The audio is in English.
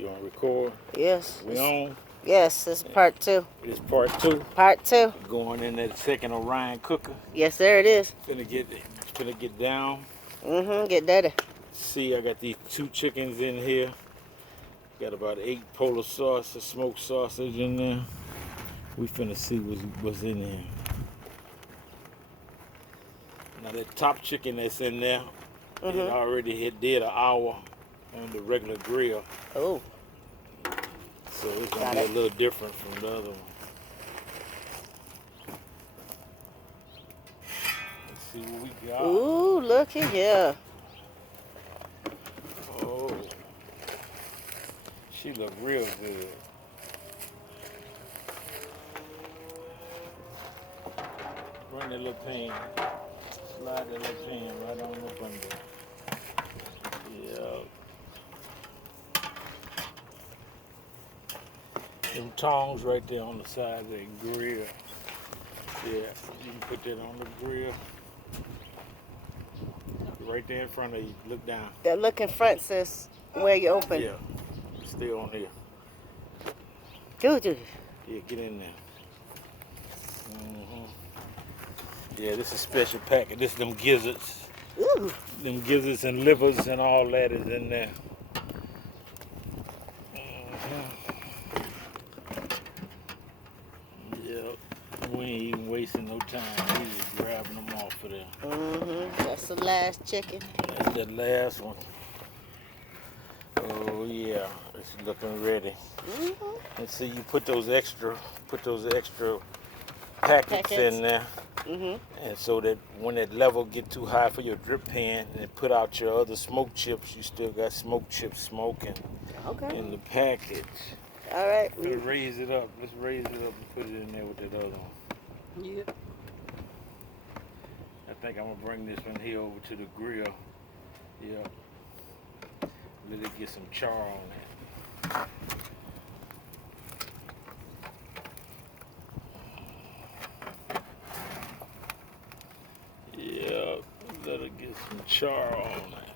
You want to record? Yes. We on? Yes, it's part 2. It's part 2. Part 2. Going in that second Orion Cooker. Yes, sir, it is. Finna get down. Get dirty. See, I got these 2 chickens in here. Got about 8 polar sauces, smoked sausage in there. We finna see what's in there. Now that top chicken that's in there, it already did an hour on the regular grill. Oh. So it's gonna be a little different from the other one. Let's see what we got. Ooh, looky here. Oh, she look real good. Run that little pan. Slide that little pan right on up under. Yeah. Them tongs right there on the side of that grill. Yeah, you can put that on the grill. Right there in front of you. Look down. That look in front says where you open. Yeah. Stay on there. Dude. Yeah, get in there. Yeah, this is special packet. This is them gizzards. Ooh. Them gizzards and livers and all that is in there. Yep. We ain't even wasting no time. We just grabbing them off of there. That's the last chicken. That's the last one. Oh yeah, it's looking ready. And see, you put those extra packets in there. And so that when that level get too high for your drip pan and put out your other smoke chips, you still got smoke chips smoking in the package. All right. Let's raise it up. Let's raise it up and put it in there with that other one. Yeah. I think I'm gonna bring this one here over to the grill. Yeah. Let it get some char on it. Yeah, let it get some char on it.